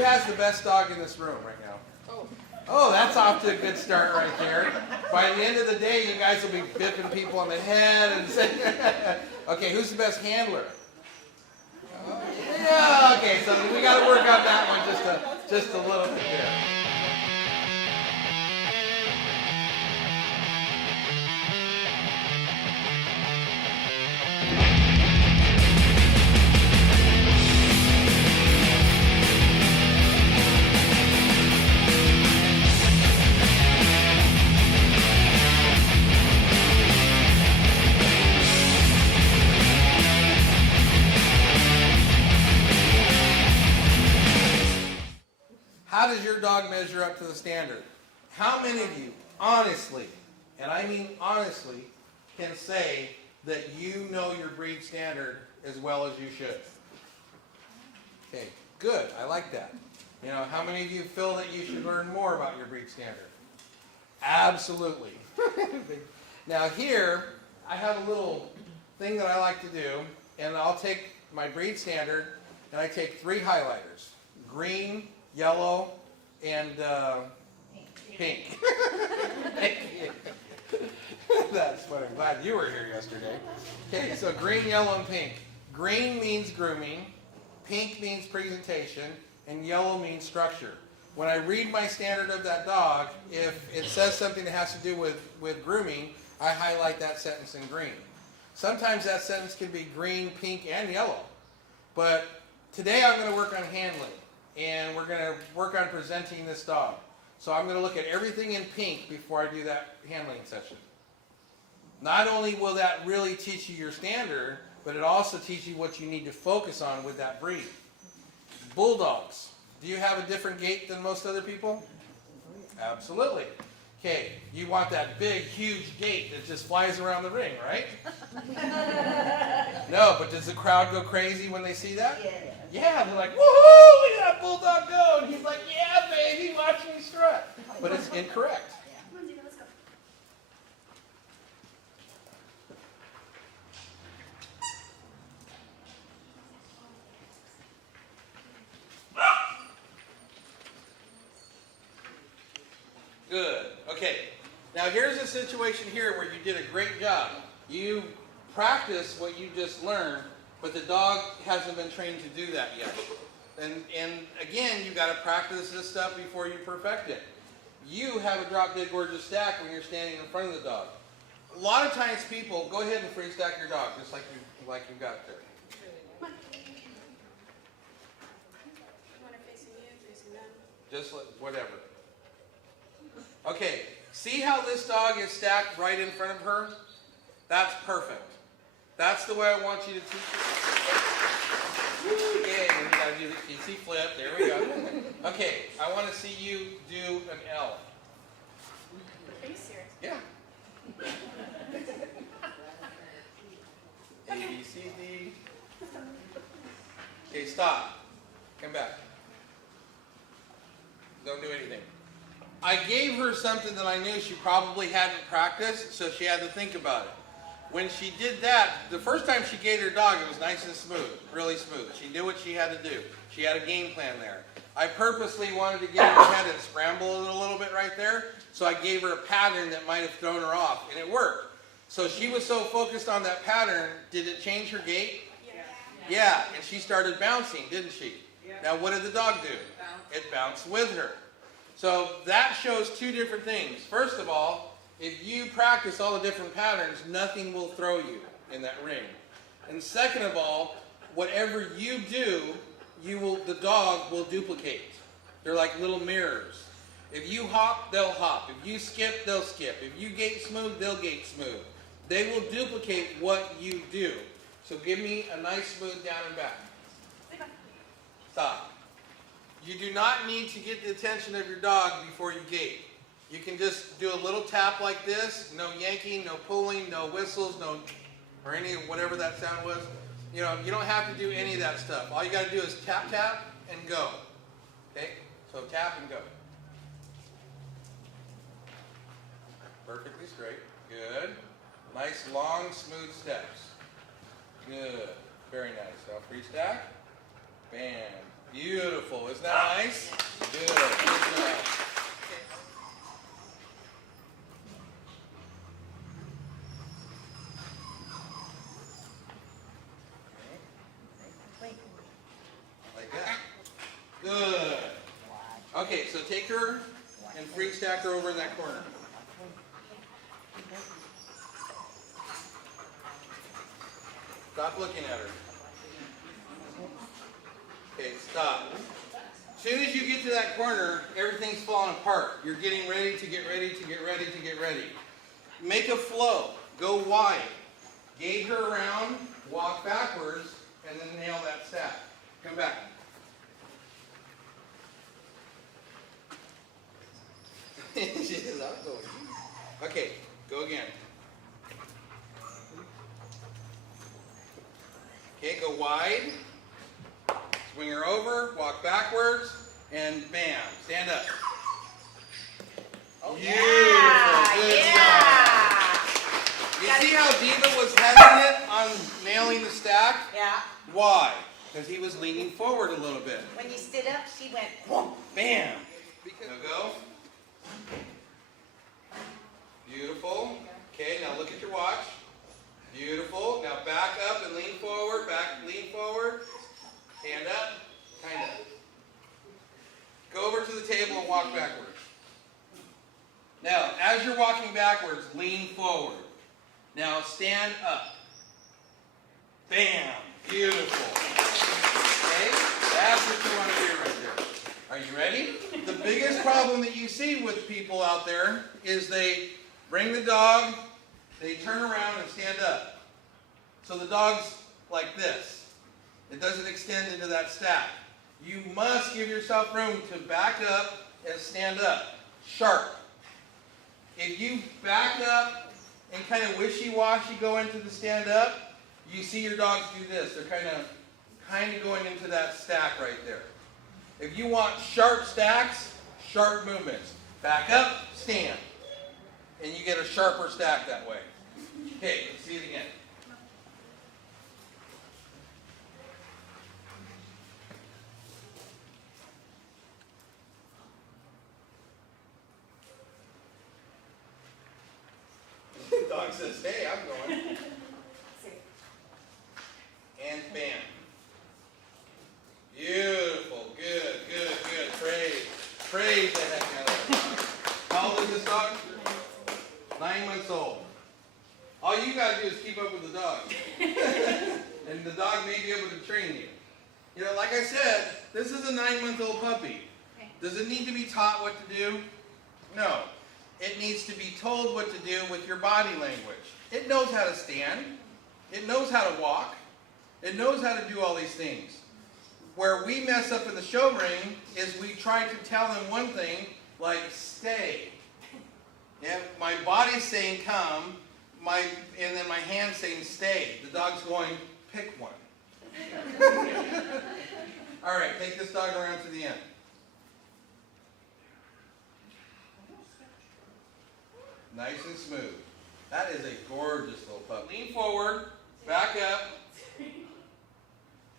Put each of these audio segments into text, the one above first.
has the best dog in this room right now? Oh, that's off to a good start right there. By the end of the day, you guys will be bipping people on the head and saying, okay, who's the best handler? Yeah, okay, so we got to work on that one just a little bit there. How does your dog measure up to the standard? How many of you, honestly, and I mean honestly, can say that you know your breed standard as well as you should? Okay, good. I like that. You know, how many of you feel that you should learn more about your breed standard? Absolutely. Now here, I have a little thing that I like to do, and I'll take my breed standard, and I take 3 highlighters. Green, yellow, and pink. That's what I'm glad you were here yesterday. Okay, so green, yellow, and pink. Green means grooming, pink means presentation, and yellow means structure. When I read my standard of that dog, if it says something that has to do with grooming, I highlight that sentence in green. Sometimes that sentence can be green, pink, and yellow. But today I'm going to work on handling. And we're going to work on presenting this dog. So I'm going to look at everything in pink before I do that handling session. Not only will that really teach you your standard, but it also teaches you what you need to focus on with that breed. Bulldogs. Do you have a different gait than most other people? Absolutely. Okay, you want that big, huge gait that just flies around the ring, right? No, but does the crowd go crazy when they see that? Yeah. Yeah, they're like, woohoo, look at that bulldog go. And he's like, yeah, baby, watch me strut. But it's incorrect. Come on, Zena, let's go. Good. Okay. Now here's a situation here where you did a great job. You practiced what you just learned, but the dog hasn't been trained to do that yet. And again, you've got to practice this stuff before you perfect it. You have a drop dead gorgeous stack when you're standing in front of the dog. A lot of times people, go ahead and free stack your dog, just like you got there. You want it facing you, facing them? Just like, whatever. Okay, see how this dog is stacked right in front of her? That's perfect. That's the way I want you to teach it. Yeah, you gotta do the easy flip. There we go. Okay, I want to see you do an L. Are you serious? Yeah. A, B, C, D. Okay, stop. Come back. Don't do anything. I gave her something that I knew she probably hadn't practiced, so she had to think about it. When she did that, the first time she gave her dog, it was nice and smooth, really smooth. She knew what she had to do. She had a game plan there. I purposely wanted to get her head and scramble it a little bit right there, so I gave her a pattern that might have thrown her off, and it worked. So she was so focused on that pattern, did it change her gait? Yeah, and she started bouncing, didn't she? Now what did the dog do? It bounced with her. So that shows 2 different things. First of all, if you practice all the different patterns, nothing will throw you in that ring. And second of all, whatever you do, the dog will duplicate. They're like little mirrors. If you hop, they'll hop. If you skip, they'll skip. If you gait smooth, they'll gait smooth. They will duplicate what you do. So give me a nice smooth down and back. Stop. You do not need to get the attention of your dog before you gait. You can just do a little tap like this, no yanking, no pulling, no whistles, or any of whatever that sound was. You know, you don't have to do any of that stuff. All you got to do is tap, tap, and go. Okay? So tap and go. Perfectly straight. Good. Nice, long, smooth steps. Good. Very nice. Now free stack. Bam. Beautiful. Isn't that nice? Good. Good job. Like that. Good. Okay, so take her and free stack her over in that corner. Stop looking at her. Okay, stop. As soon as you get to that corner, everything's falling apart. You're getting ready to get ready to get ready to get ready. Make a flow. Go wide. Gate her around, walk backwards, and then nail that stack. Come back. She is, I'm going. Okay, go again. Okay, go wide. Swing her over, walk backwards, and bam, stand up. Oh, Beautiful, good yeah. job. You see how Diva was having it on nailing the stack? Yeah. Why? Because he was leaning forward a little bit. When you stood up, she went, whoom. Bam. Now go. Beautiful. Okay, now look at your watch. Beautiful. Now back up and lean forward. Back, lean forward. Stand up. Kind of. Go over to the table and walk backwards. Now, as you're walking backwards, lean forward. Now stand up. Bam. Beautiful. Okay? That's what you want to do right there. Are you ready? The biggest problem that you see with people out there is they bring the dog, they turn around and stand up. So the dog's like this. It doesn't extend into that stack. You must give yourself room to back up and stand up. Sharp. If you back up and kind of wishy-washy go into the stand up, you see your dogs do this. They're kind of going into that stack right there. If you want sharp stacks, sharp movements. Back up, stand. And you get a sharper stack that way. Okay, let's see it again. Dog says, hey, I'm going. And bam. Beautiful. Good, good, good. Praise. Praise the heck out of it. How old is this dog? 9 months old. All you got to do is keep up with the dog. And the dog may be able to train you. You know, like I said, this is a 9-month-old puppy. Does it need to be taught what to do? No. It needs to be told what to do with your body language. It knows how to stand. It knows how to walk. It knows how to do all these things. Where we mess up in the show ring is we try to tell them one thing, like stay. Yeah, my body's saying come, and then my hand's saying stay. The dog's going, pick one. All right, take this dog around to the end. Nice and smooth. That is a gorgeous little pup. Lean forward, back up.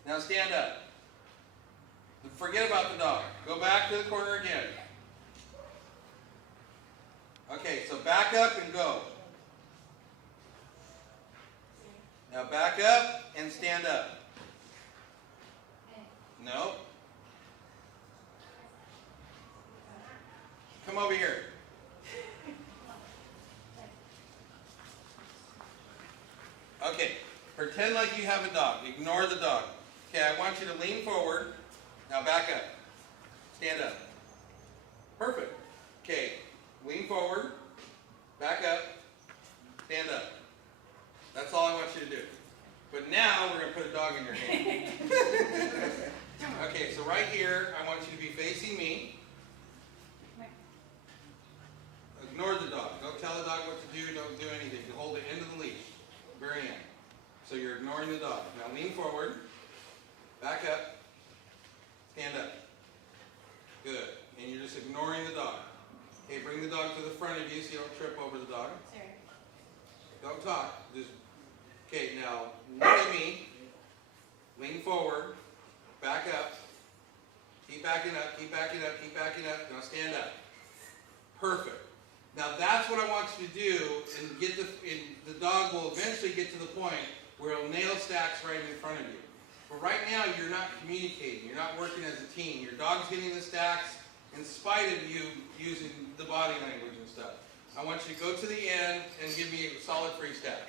Now stand up. Forget about the dog. Go back to the corner again. Okay, so back up and go. Now back up and stand up. No. Come over here. Okay, pretend like you have a dog. Ignore the dog. Okay, I want you to lean forward. Now back up. Stand up. Perfect. Okay, lean forward. Back up. Stand up. That's all I want you to do. But now we're going to put a dog in your hand. Okay, so right here, I want you to be facing me. Ignore the dog. Don't tell the dog what to do. Don't do anything. You hold the end of the leash. Very end. So you're ignoring the dog. Now lean forward. Back up. Stand up. Good. And you're just ignoring the dog. Okay, bring the dog to the front of you so you don't trip over the dog. Sorry. Don't talk. Just okay, now look at me. Lean forward. Back up. Keep backing up, keep backing up, keep backing up. Now stand up. Perfect. Now that's what I want you to do, and the dog will eventually get to the point where it'll nail stacks right in front of you. But right now you're not communicating, you're not working as a team. Your dog's getting the stacks in spite of you using the body language and stuff. I want you to go to the end and give me a solid free stack.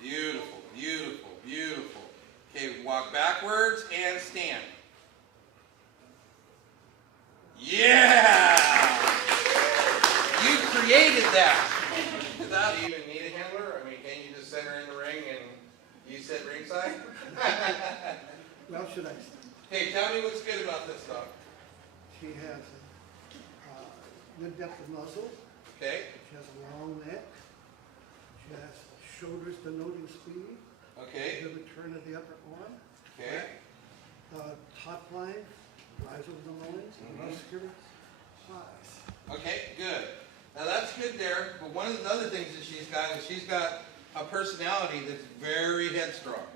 Beautiful, beautiful, beautiful. Okay, walk backwards and stand. Yeah! You created that. Without even need a handler? I mean, can you just send her in the ring and you sit ringside? Well, should I start? Hey, tell me what's good about this dog. She has a good depth of muzzle. Okay, She has a long neck. She has shoulders denoting speed. okay, Good return of the upper arm. okay. Top line, rise over the loins, Mhm. muscular thighs. Okay, good. Now that's good there, but one of the other things that she's got is she's got a personality that's very headstrong.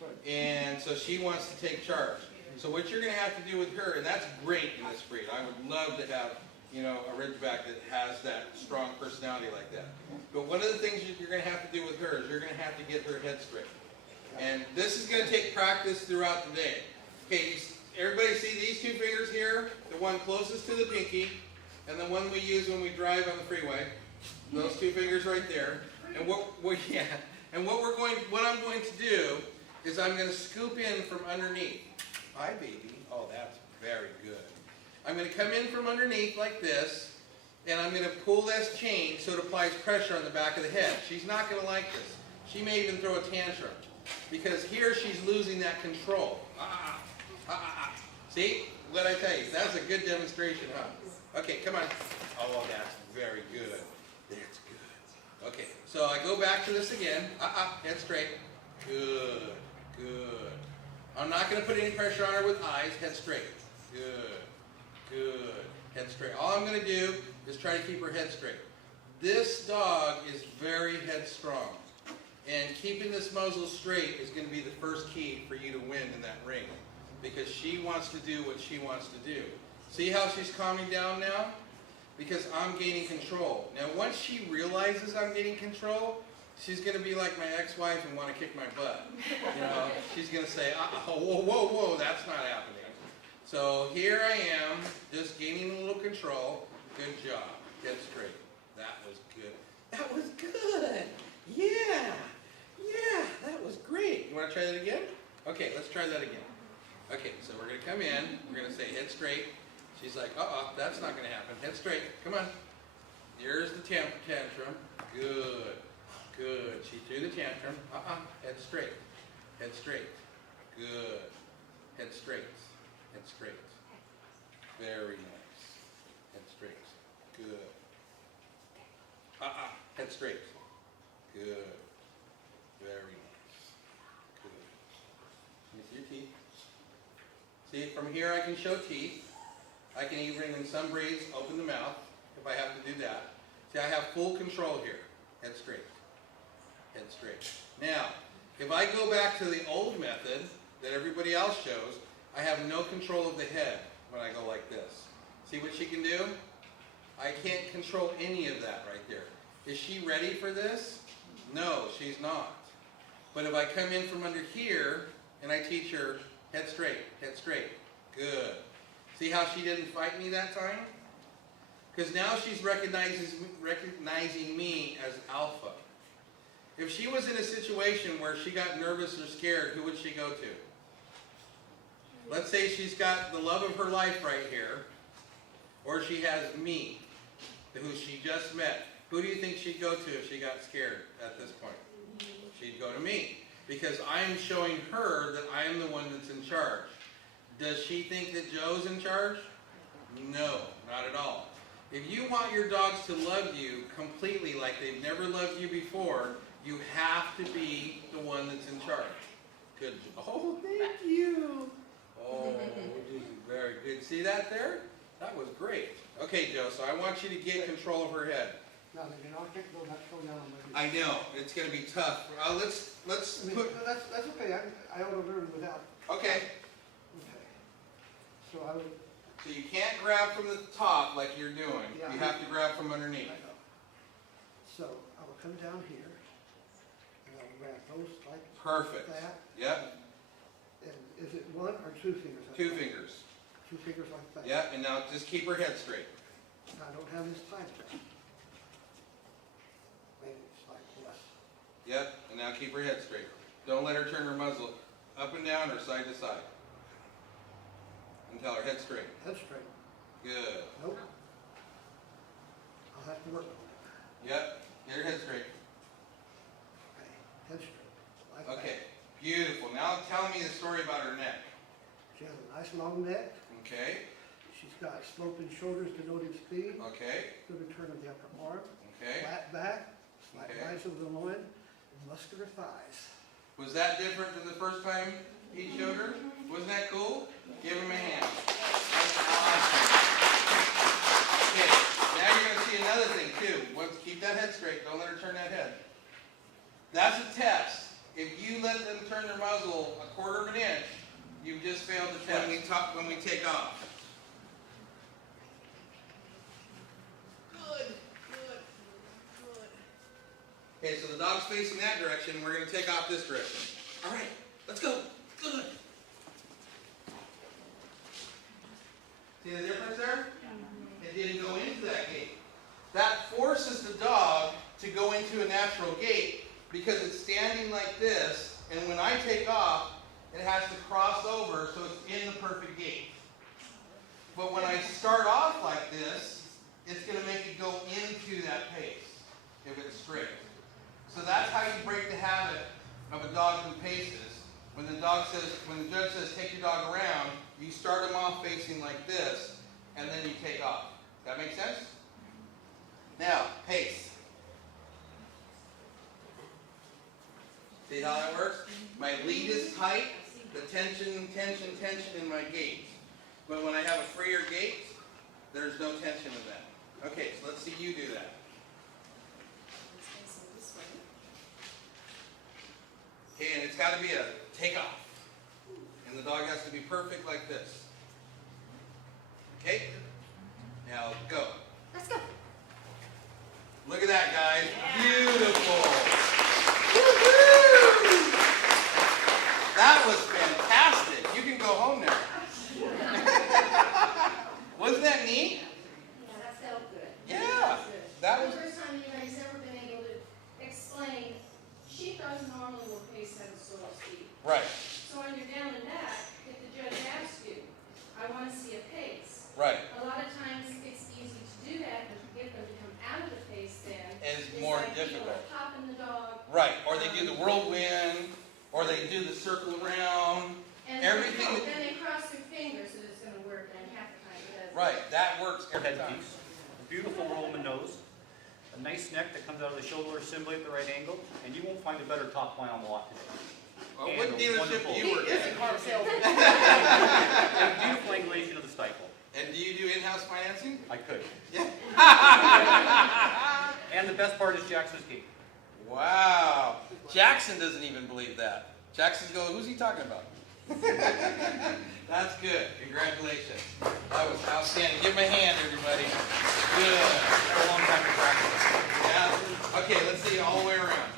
That's right. And so she wants to take charge. So what you're going to have to do with her, and that's great in this breed. I would love to have, you know, a Ridgeback that has that strong personality like that. But one of the things that you're going to have to do with her is you're going to have to get her head straight. And this is going to take practice throughout the day. Okay, everybody see these two fingers here? The one closest to the pinky, and the one we use when we drive on the freeway. Those two fingers right there. And what I'm going to do is I'm going to scoop in from underneath. Hi, baby. Oh, that's very good. I'm going to come in from underneath like this, and I'm going to pull this chain so it applies pressure on the back of the head. She's not going to like this. She may even throw a tantrum because here she's losing that control. See? What I tell you? That's a good demonstration, huh? Okay, come on. Oh, that's very good. That's good. Okay, so I go back to this again. Head straight. Good, good. I'm not going to put any pressure on her with eyes. Head straight. Good, good. Head straight. All I'm going to do is try to keep her head straight. This dog is very headstrong. And keeping this muzzle straight is going to be the first key for you to win in that ring. Because she wants to do what she wants to do. See how she's calming down now? Because I'm gaining control. Now once she realizes I'm gaining control, she's going to be like my ex-wife and want to kick my butt. You know, she's going to say, whoa, whoa, whoa, that's not happening. So here I am, just gaining a little control. Good job. Get straight. That was good. That was good. Yeah. Yeah, that was great. You want to try that again? Okay, let's try that again. Okay, so we're going to come in. We're going to say head straight. She's like, that's not going to happen. Head straight. Come on. Here's the tantrum. Good. Good. She threw the tantrum. Head straight. Head straight. Good. Head straight. Head straight. Very nice. Head straight. Good. Head straight. Good. Very nice. Good. Let me see your teeth. See, from here I can show teeth. I can even, in some breeds, open the mouth if I have to do that. See, I have full control here. Head straight. Head straight. Now, if I go back to the old method that everybody else shows, I have no control of the head when I go like this. See what she can do? I can't control any of that right there. Is she ready for this? No, she's not. But if I come in from under here and I teach her head straight, good. See how she didn't fight me that time? Because now she's recognizing me as alpha. If she was in a situation where she got nervous or scared, who would she go to? Let's say she's got the love of her life right here, or she has me, who she just met. Who do you think she'd go to if she got scared at this point? She'd go to me, because I'm showing her that I am the one that's in charge. Does she think that Joe's in charge? No, not at all. If you want your dogs to love you completely like they've never loved you before, you have to be the one that's in charge. Good. Oh, thank you. Oh, very good. See that there? That was great. Okay, Joe, so I want you to get control of her head. Now, you know, I can't go down on my feet. I know, it's gonna be tough. Let's I mean, put, that's okay, I ought to learn without. okay. Okay. So I would, So you can't grab from the top like you're doing. Yeah. You have to grab from I underneath. know. So I will come down here, and I'll grab those like Perfect. that. Yep, And is it one or two fingers? 2 fingers. 2 fingers like that. Yep, and now just keep her head straight. I don't have this tight. Maybe it's like this. Yep, and now keep her head straight. Don't let her turn her muzzle up and down or side to side. Until her head straight. Head straight. Good. Nope. I'll have to work on it. Yep, get her head straight. Okay, head straight. Like that. Okay, beautiful. Now tell me the story about her neck. She has a nice long neck. Okay, She's got sloping shoulders denoting speed. okay, Good return of the upper arm. okay. Flat back. Slight Okay. rise of the loin. And muscular thighs. Was that different than the first time he showed her? Wasn't that cool? Give him a hand. That's awesome. Okay, now you're going to see another thing too. Once, keep that head straight. Don't let her turn that head. That's a test. If you let them turn their muzzle 1/4 of an inch, you've just failed the test. When we take off. Good, good, good. Okay, so the dog's facing that direction. We're going to take off this direction. All right, let's go. Good. See the difference there? It didn't go into that gate. That forces the dog to go into a natural gait because it's standing like this, and when I take off, it has to cross over so it's in the perfect gait. But when I start off like this, it's going to make it go into that pace if it's straight. So that's how you break the habit of a dog who paces. When the judge says take your dog around, you start him off facing like this, and then you take off. That make sense? Now, pace. See how that works? My lead is tight, the tension in my gait. But when I have a freer gait, there's no tension in that. Okay, so let's see you do that. Okay, and it's got to be a takeoff. And the dog has to be perfect like this. Okay? Now, go. Let's go. Look at that, guys. Beautiful. Woo-hoo! That was fantastic. You can go home now. Wasn't that neat? Yeah, that felt good. Yeah. That was... The first time you guys ever been able to explain, sheepdogs normally will pace at a slow speed. Right, So on your down and back, if the judge asks you, I want to see a pace. right. A lot of times it's easy to do that, but to get them to come out of the pace then Is is more like people difficult. are popping the dog. Right, or they do the whirlwind, or they do the circle around. And Everything then, that- then they cross their fingers so it's going to work, and half the time it doesn't. Right, that works every time. Headpiece, a beautiful Roman nose, a nice neck that comes out of the shoulder assembly at the right angle, and you won't find a better top line on the lot today. Well, And what a dealership do you work at? A beautiful angulation of the stifle. And do you do in-house financing? I could. Yeah. And the best part is Jackson's gate. Wow. Jackson doesn't even believe that. Jackson's going, who's he talking about? That's good. Congratulations. That was outstanding. Give him a hand, everybody. Good. Had a long time to practice. Yeah. Okay, let's see it all the way around.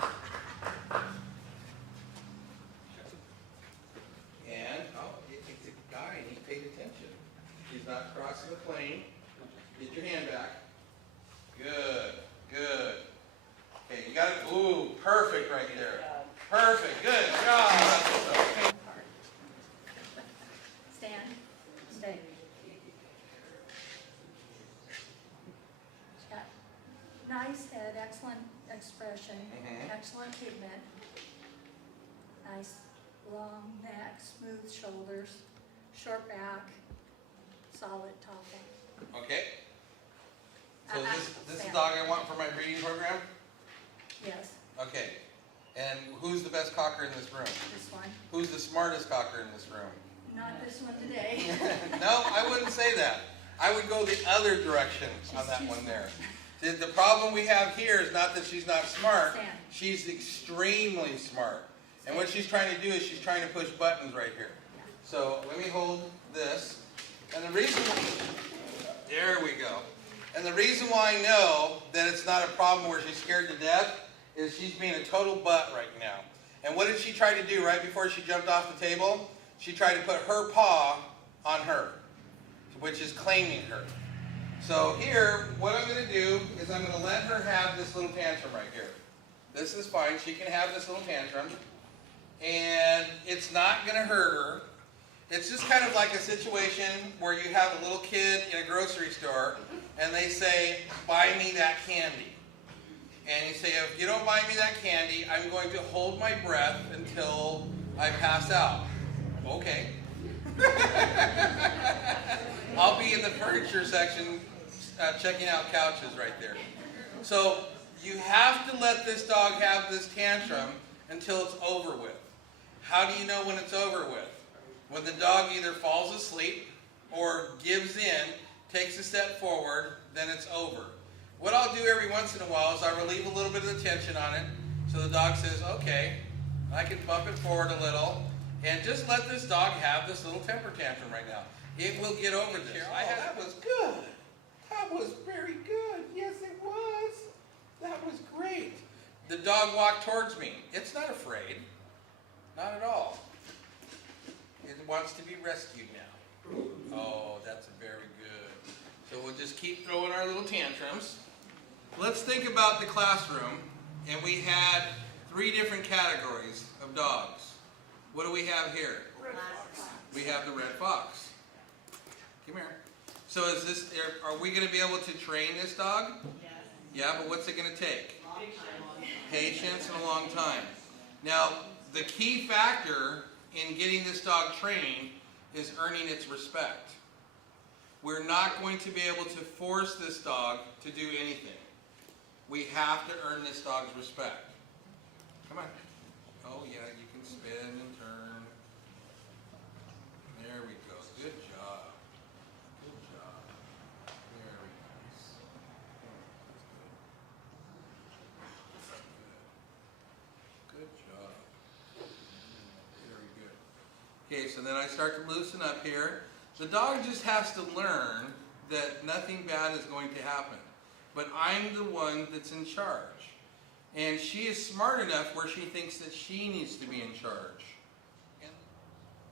And, it's a guy, and he paid attention. He's not crossing the plane. Get your hand back. Good, good. Okay, you got it. Ooh, perfect right there. Perfect, good job. Stand. Stay. Got nice head, excellent expression, Mhm. excellent pigment. Nice long neck, smooth shoulders, short back, solid top end. Okay. So Uh-uh. this is the dog I want for my breeding program? Yes, Okay. And who's the best cocker in this room? this one. Who's the smartest cocker in this room? Not this one today. No, I wouldn't say that. I would go the other direction on that She's one there. The problem we have here is not that she's not smart. Stand. She's extremely smart. And what she's trying to do is she's trying to push buttons right here. So let me hold this. And the reason, there we go. And the reason why I know that it's not a problem where she's scared to death is she's being a total butt right now. And what did she try to do right before she jumped off the table? She tried to put her paw on her, which is claiming her. So here, what I'm going to do is I'm going to let her have this little tantrum right here. This is fine. She can have this little tantrum. And it's not going to hurt her. It's just kind of like a situation where you have a little kid in a grocery store and they say, buy me that candy. And you say, if you don't buy me that candy, I'm going to hold my breath until I pass out. Okay. I'll be in the furniture section checking out couches right there. So you have to let this dog have this tantrum until it's over with. How do you know when it's over with? When the dog either falls asleep or gives in, takes a step forward, then it's over. What I'll do every once in a while is I relieve a little bit of the tension on it, so the dog says, okay, I can bump it forward a little, and just let this dog have this little temper tantrum right now. It will get over this. Oh, that was good. That was very good. Yes, it was. That was great. The dog walked towards me. It's not afraid. Not at all. It wants to be rescued now. Oh, that's very good. So we'll just keep throwing our little tantrums. Let's think about the classroom, and we had 3 different categories of dogs. What do we have here? Red fox. We have the red fox. Come here. So is this? Are we going to be able to train this dog? Yes. Yeah, but what's it going to take? Long time. Patience and a long time. Now, the key factor in getting this dog trained is earning its respect. We're not going to be able to force this dog to do anything. We have to earn this dog's respect. Come on. Oh yeah, you can spin and turn. There we go. Good job. Good job. Very nice. Good job. Very good. Okay, so then I start to loosen up here. The dog just has to learn that nothing bad is going to happen. But I'm the one that's in charge. And she is smart enough where she thinks that she needs to be in charge. And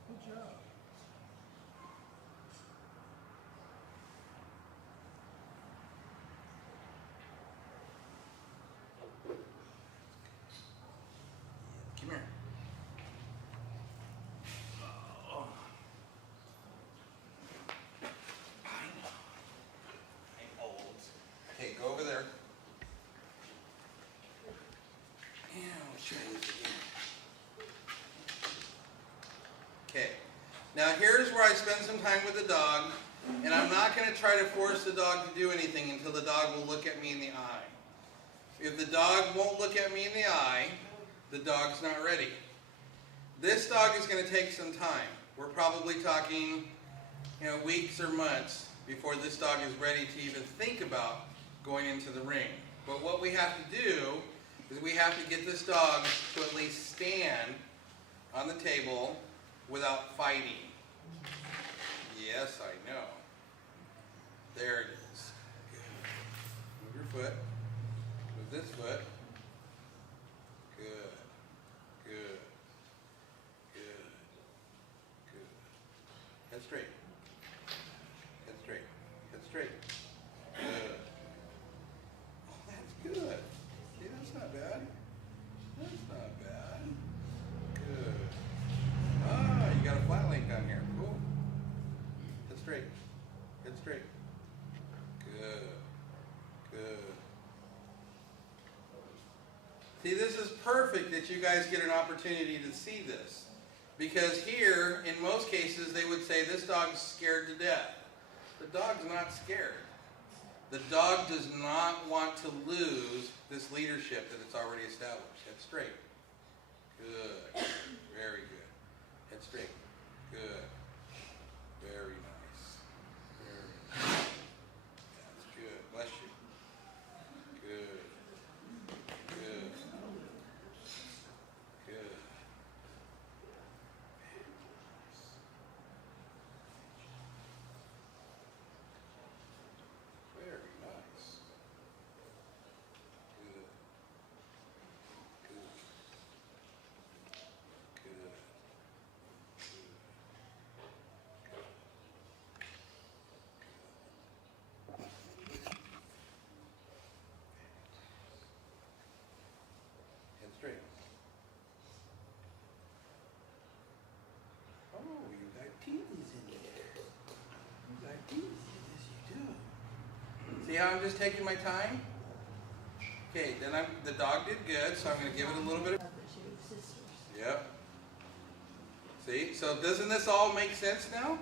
good job. Come here. Oh. I know. I'm old. Okay, go over there. Yeah, we'll try this again. Okay. Now here's where I spend some time with the dog, and I'm not going to try to force the dog to do anything until the dog will look at me in the eye. If the dog won't look at me in the eye, the dog's not ready. This dog is going to take some time. We're probably talking, weeks or months before this dog is ready to even think about going into the ring. But what we have to do is we have to get this dog to at least stand on the table without fighting. Yes, I know. There it is. Good. Move your foot. Move this foot. Good. Good. Good. Good. Head straight. Head straight. Head straight. Good. Oh, that's good. See, that's not bad. That's not bad. Good. Ah, you got a flat link on here. Cool. Head straight. Head straight. Good. Good. See, this is perfect that you guys get an opportunity to see this. Because here, in most cases, they would say this dog's scared to death. The dog's not scared. The dog does not want to lose this leadership that it's already established. Head straight. Good. Very good. Head straight. Good. Very nice. Very nice. That's good. Bless you. See how I'm just taking my time? Okay, then the dog did good, so I'm going to give it a little bit of... Yep. See? So doesn't this all make sense now?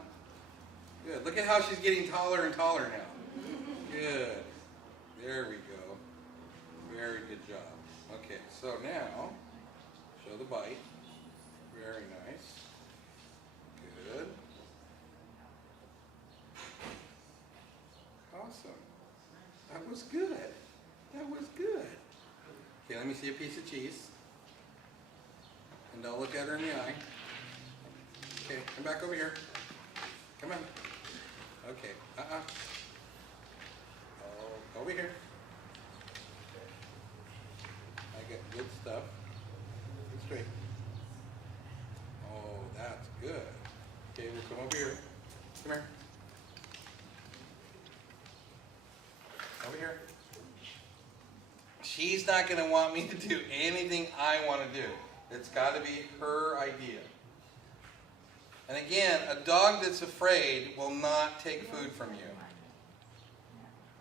Good. Look at how she's getting taller and taller now. Good. There we go. Very good job. Okay, so now, show the bite. Very nice. Good. Awesome. That was good. That was good. Okay, let me see a piece of cheese. And don't look at her in the eye. Okay, come back over here. Come on. Okay, Oh, over here. I got good stuff. Get straight. Oh, that's good. Okay, we'll come over here. Come here. Over here. She's not going to want me to do anything I want to do. It's got to be her idea. And again, a dog that's afraid will not take food from you.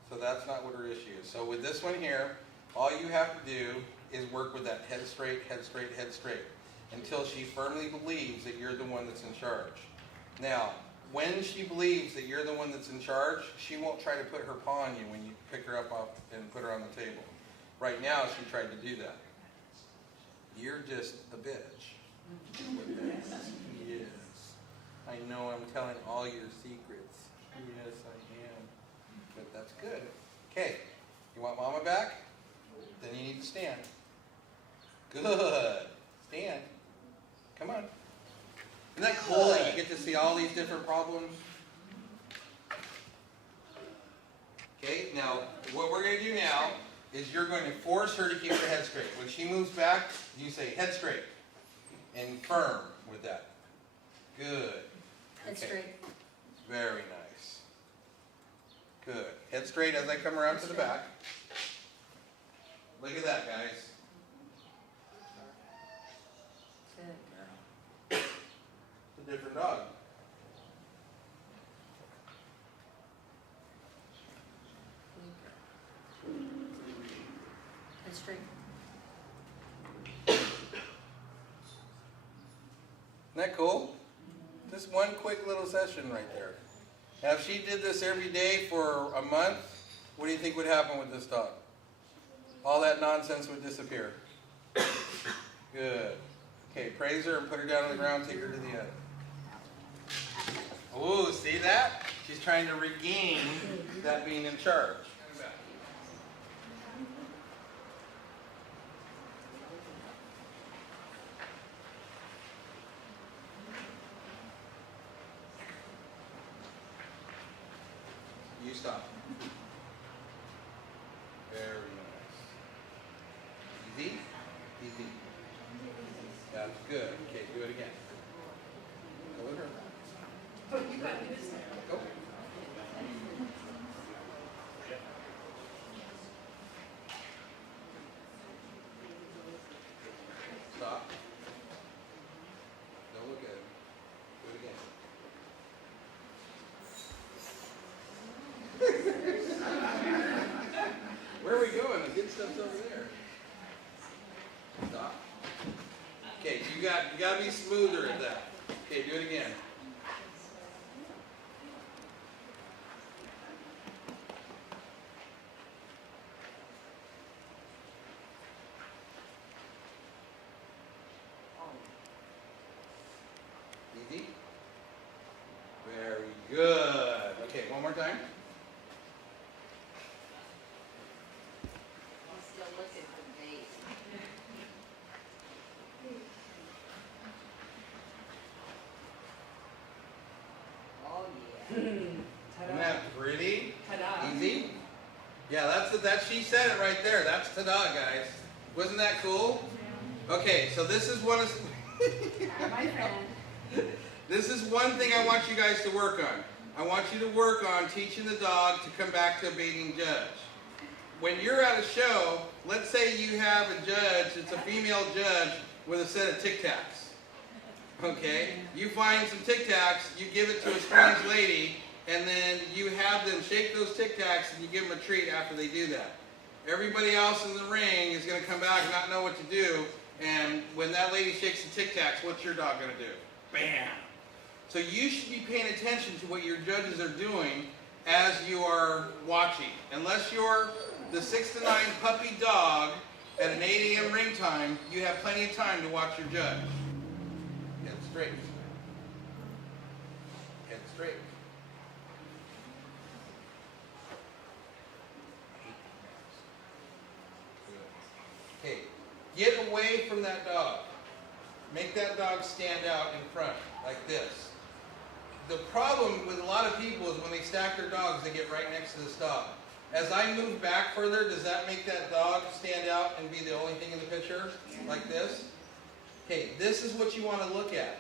So that's not what her issue is. So with this one here, all you have to do is work with that head straight, head straight, head straight, until she firmly believes that you're the one that's in charge. Now, when she believes that you're the one that's in charge, she won't try to put her paw on you when you pick her up and put her on the table. Right now, she tried to do that. You're just a bitch. Yes. I know I'm telling all your secrets. Yes, I am. But that's good. Okay. You want Mama back? Then you need to stand. Good. Stand. Come on. Isn't that cool that you get to see all these different problems? Okay, now what we're going to do now is you're going to force her to keep her head straight. When she moves back, you say head straight and firm with that. Good. Head straight. Very nice. Good. Head straight as I come around to the back. Look at that, guys. Good girl. It's a different dog. Head straight. Isn't that cool? Just one quick little session right there. Now, if she did this every day for a month, what do you think would happen with this dog? All that nonsense would disappear. Good. Okay, praise her and put her down on the ground, take her to the end. Oh, see that? She's trying to regain that being in charge. You stop. Very nice. Easy? Easy. That's good. Okay, do it again. Go with her. Go. Stop. Don't look at him. Do it again. Where are we going? The good stuff's over there. Stop. Okay, you got to be smoother at that. Okay, do it again. Easy. Very good. Okay, one more time. I'm still looking for the bait. Oh, yeah. Isn't that pretty? Ta-da. Easy? Yeah, that's she said it right there. That's ta-da, guys. Wasn't that cool? Okay, so this is one of My friend. this is one thing I want you guys to work on. I want you to work on teaching the dog to come back to a baiting judge. When you're at a show, let's say you have a judge, it's a female judge with a set of Tic Tacs. Okay? You find some Tic Tacs, you give it to a strange lady, and then you have them shake those Tic Tacs and you give them a treat after they do that. Everybody else in the ring is going to come back and not know what to do, and when that lady shakes the Tic Tacs, what's your dog going to do? Bam! So you should be paying attention to what your judges are doing as you are watching. Unless you're the 6 to 9 puppy dog at an 8 a.m. ring time, you have plenty of time to watch your judge. Head straight. Head straight. Okay, get away from that dog. Make that dog stand out in front, like this. The problem with a lot of people is when they stack their dogs, they get right next to this dog. As I move back further, does that make that dog stand out and be the only thing in the picture? Like this? Okay, this is what you want to look at.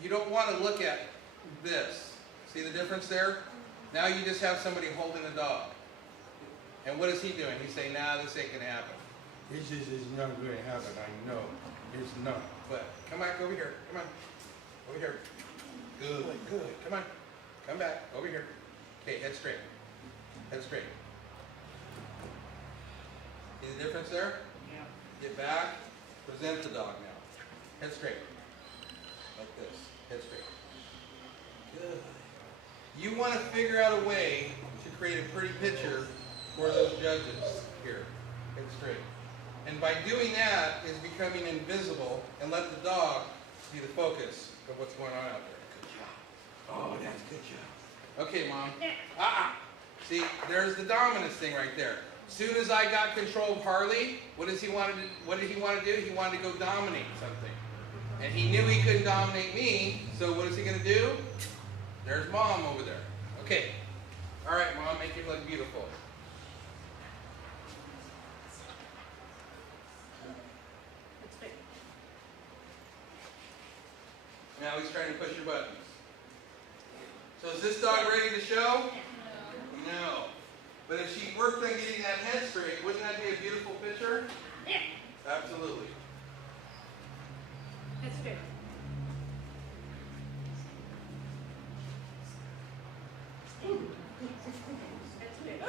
You don't want to look at this. See the difference there? Now you just have somebody holding a dog. And what is he doing? He's saying, nah, this ain't going to happen. This is not going to happen, I know. It's not. But come back over here. Come on. Over here. Good, good. Come on. Come back. Over here. Okay, head straight. Head straight. See the difference there? Yeah. Get back. Present the dog now. Head straight. Like this. Head straight. Good. You want to figure out a way to create a pretty picture for those judges here. Head straight. And by doing that is becoming invisible and let the dog be the focus of what's going on out there. Good job. Oh, that's a good job. Okay, Mom. See, there's the dominance thing right there. As soon as I got control of Harley, what did he want to do? He wanted to go dominate something. And he knew he couldn't dominate me, so what is he going to do? There's Mom over there. Okay. All right, Mom, make him look beautiful. Now he's trying to push your buttons. So is this dog ready to show? No. But if she worked on getting that head straight, wouldn't that be a beautiful picture? Yeah. Absolutely. That's good. That's good.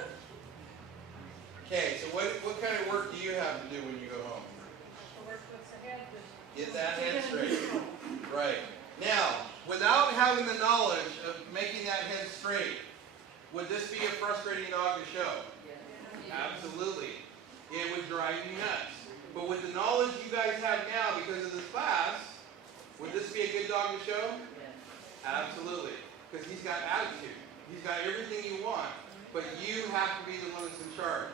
Okay, so what kind of work do you have to do when you go home? What's ahead? Get that head straight. Right. Now, without having the knowledge of making that head straight, would this be a frustrating dog to show? Absolutely. It would drive you nuts. But with the knowledge you guys have now because of this class, would this be a good dog to show? Absolutely. Because he's got attitude. He's got everything you want. But you have to be the one that's in charge.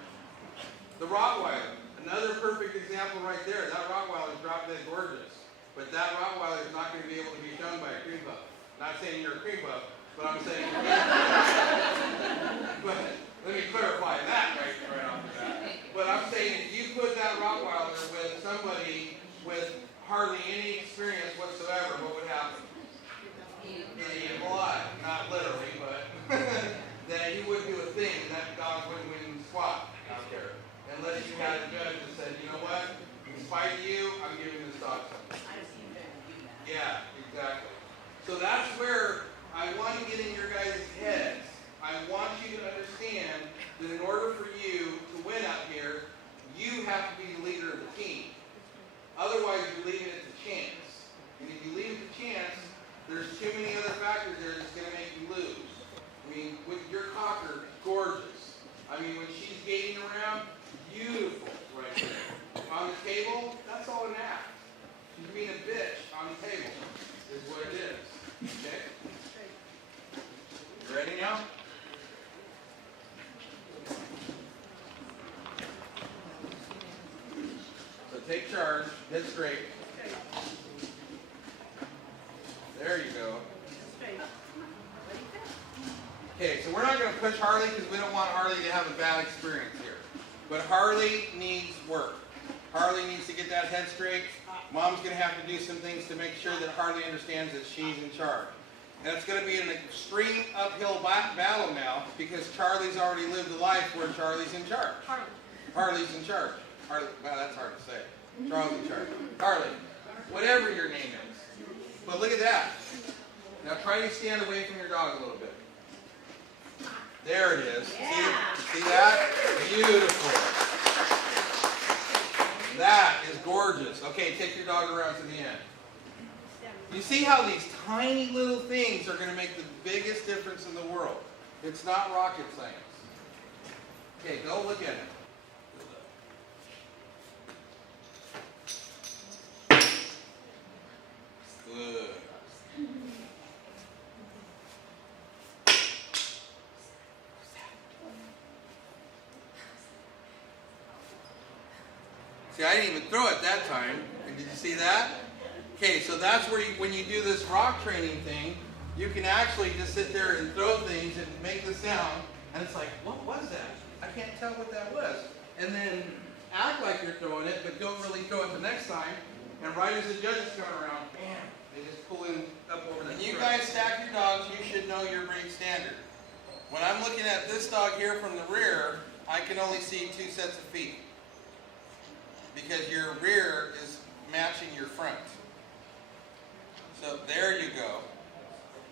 The Rottweiler, another perfect example right there. That Rottweiler is drop dead gorgeous. But that Rottweiler is not going to be able to be shown by a cream puff. Not saying you're a cream puff, but I'm saying... but let me clarify that right off the bat. But I'm saying if you put that Rottweiler with somebody with hardly any experience whatsoever, what would happen? He'd eat him alive. Not literally, but that he wouldn't do a thing. That dog wouldn't win squat out there. Unless you had a judge that said, you know what? In spite of you, I'm giving this dog something. Yeah, exactly. So that's where I want to get in your guys' heads. I want you to understand that in order for you to win out here, you have to be the leader of the team. Otherwise, you're leaving it to chance. And if you leave it to chance, there's too many other factors there that's going to make you lose. I mean, with your cocker, gorgeous. I mean, when she's gating around, beautiful right there. On the table, that's all an act. She's being a bitch on the table, is what it is. Okay? You ready now? So take charge, head straight. There you go. Okay, so we're not going to push Harley because we don't want Harley to have a bad experience here. But Harley needs work. Harley needs to get that head straight. Mom's going to have to do some things to make sure that Harley understands that she's in charge. And it's going to be an extreme uphill battle now because Charlie's already lived a life where Charlie's in charge. Harley's in charge. Harley, well, that's hard to say. Charlie's in charge. Harley, whatever your name is. But look at that. Now try to stand away from your dog a little bit. There it is. Yeah. See that? Beautiful. That is gorgeous. Okay, take your dog around to the end. You see how these tiny little things are going to make the biggest difference in the world. It's not rocket science. Okay, go look at it. Good. See, I didn't even throw it that time. Did you see that? Okay, so that's where you, when you do this rock training thing, you can actually just sit there and throw things and make the sound, and it's like, what was that? I can't tell what that was. And then act like you're throwing it, but don't really throw it the next time. And right as the judges come around, bam, they just pull in up over the. When you guys stack your dogs, you should know your breed standard. When I'm looking at this dog here from the rear, I can only see 2 sets of feet, because your rear is matching your front. So there you go.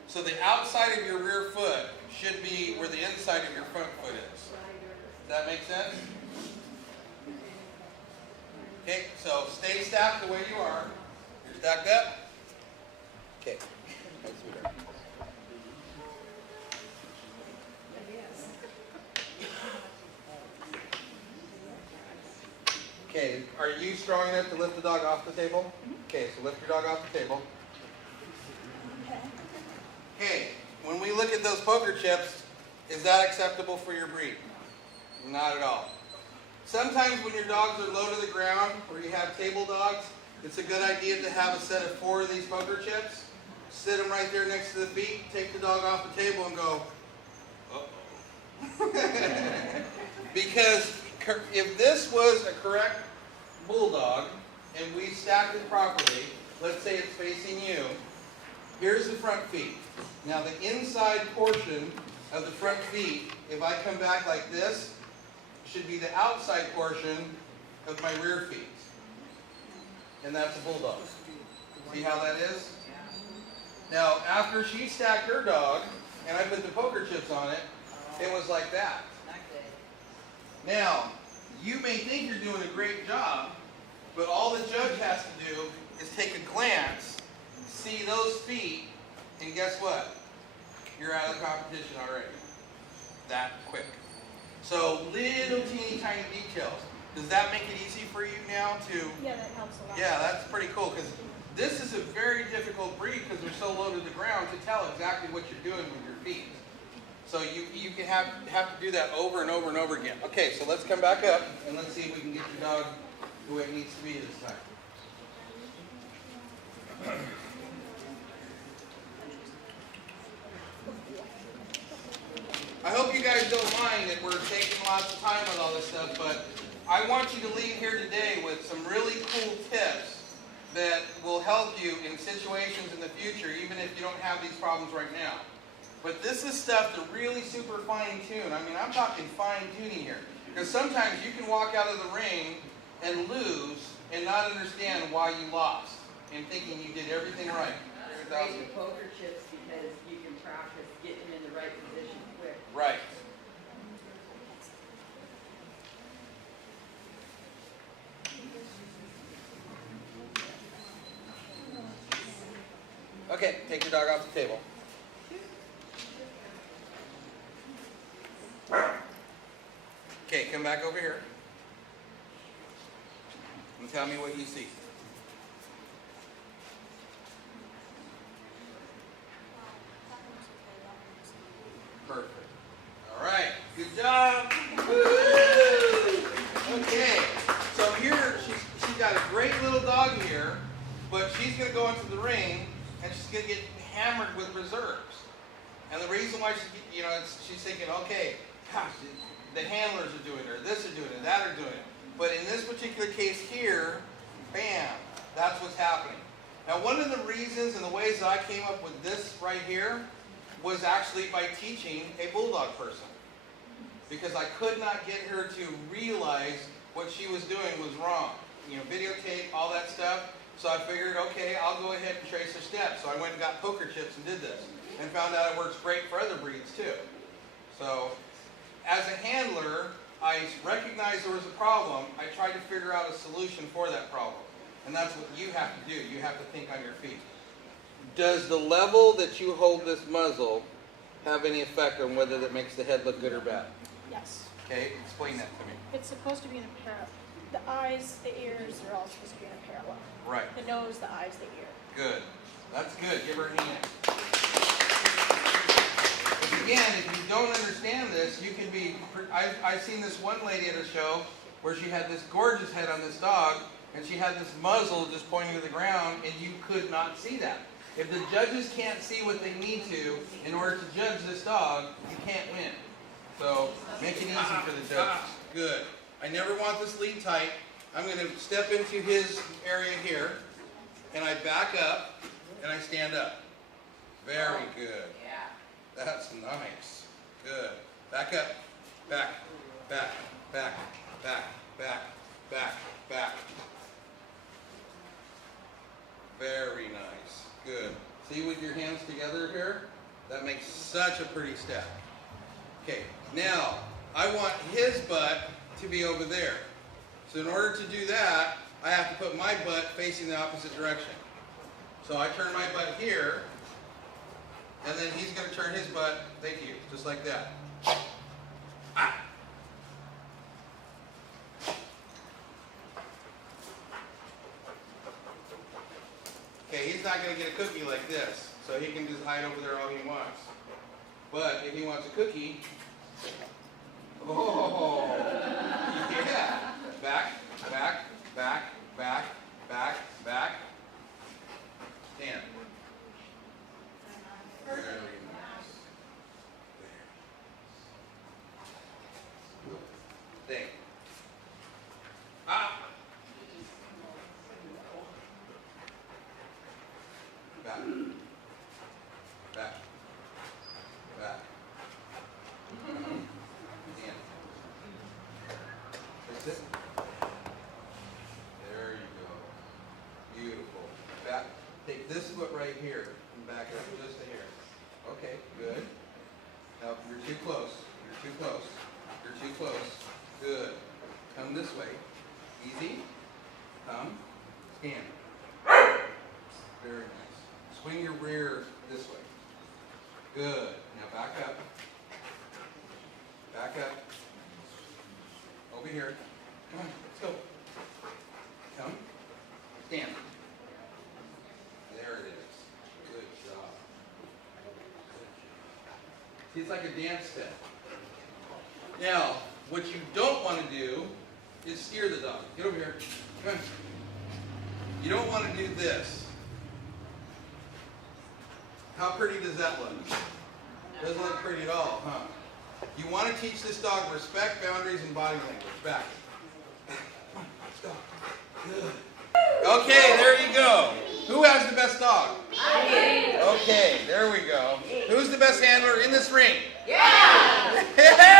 So the outside of your rear foot should be where the inside of your front foot is. Does that make sense? Okay, so stay stacked the way you are. You're stacked up? Okay. Okay, are you strong enough to lift the dog off the table? Okay, so lift your dog off the table. Okay, when we look at those poker chips, is that acceptable for your breed? Not at all. Sometimes when your dogs are low to the ground, or you have table dogs, it's a good idea to have a set of 4 of these poker chips. Sit them right there next to the feet, take the dog off the table and go, uh-oh. Because if this was a correct bulldog, and we stacked it properly, let's say it's facing you, here's the front feet. Now the inside portion of the front feet, if I come back like this, should be the outside portion of my rear feet. And that's a bulldog. See how that is? Now, after she stacked her dog, and I put the poker chips on it, it was like that. Not good. Now, you may think you're doing a great job, but all the judge has to do is take a glance, see those feet, and guess what? You're out of the competition already. That quick. So little teeny tiny details. Does that make it easy for you now to? Yeah, that helps a lot. Yeah, that's pretty cool, because this is a very difficult breed because they're so low to the ground to tell exactly what you're doing with your feet. So you can have to do that over and over and over again. Okay, so let's come back up and let's see if we can get your dog the way it needs to be this time. I hope you guys don't mind that we're taking lots of time with all this stuff, but I want you to leave here today with some really cool tips that will help you in situations in the future, even if you don't have these problems right now. But this is stuff to really super fine tune. I mean, I'm talking fine tuning here. Because sometimes you can walk out of the ring and lose and not understand why you lost and thinking you did everything right. It's great with poker chips because you can practice getting in the right position quick. Right. Okay, take your dog off the table. Okay, come back over here. And tell me what you see. Perfect. All right, good job. Woo-hoo! Okay, so here she's got a great little dog here, but she's going to go into the ring and she's going to get hammered with reserves. And the reason why she's thinking, okay, gosh, the handlers are doing it, or this are doing it, that are doing it. But in this particular case here, bam, that's what's happening. Now, one of the reasons and the ways that I came up with this right here was actually by teaching a bulldog person. Because I could not get her to realize what she was doing was wrong. You know, videotape, all that stuff. So I figured, okay, I'll go ahead and trace her steps. So I went and got poker chips and did this. And found out it works great for other breeds too. So, as a handler, I recognized there was a problem. I tried to figure out a solution for that problem. And that's what you have to do. You have to think on your feet. Does the level that you hold this muzzle have any effect on whether that makes the head look good or bad? Yes. Okay, explain that to me. It's supposed to be in a parallel. The eyes, the ears, they're all supposed to be in a parallel. Right. The nose, the eyes, the ear. Good. That's good. Give her a hand. But again, if you don't understand this, you can be... I've seen this one lady at a show where she had this gorgeous head on this dog, and she had this muzzle just pointing to the ground, and you could not see that. If the judges can't see what they need to in order to judge this dog, you can't win. So make it easy for the judges. Good. I never want this lead tight. I'm going to step into his area here, and I back up, and I stand up. Very good. Yeah. That's nice. Good. Back up. Back. Back. Back. Back. Back. Back. Back. Very nice. Good. See with your hands together here? That makes such a pretty step. Okay. Now, I want his butt to be over there. So in order to do that, I have to put my butt facing the opposite direction. So I turn my butt here, and then he's going to turn his butt, thank you, just like that. Ah. Okay, he's not going to get a cookie like this, so he can just hide over there all he wants. But if he wants a cookie, oh, yeah. Back, back, back, back, back, back. Stand. Very nice. There. Stay. Ah. Back. Back. Back. Stand. That's it. There you go. Beautiful. Back. Take this foot right here and back it up just a hair. Okay, good. Now you're too close. You're too close. You're too close. Good. Come this way. Easy. Come. Stand. Very nice. Swing your rear this way. Good. Now back up. Back up. Over here. Come on. Let's go. Come. Stand. There it is. Good job. See, it's like a dance step. Now, what you don't want to do is steer the dog. Get over here. Come on. You don't want to do this. How pretty does that look? Doesn't look pretty at all, huh? You want to teach this dog respect, boundaries, and body language. Back. Come on, let's go. Good. Okay, there you go. Who has the best dog? I do. Okay, there we go. Who's the best handler in this ring? Yeah! Hey!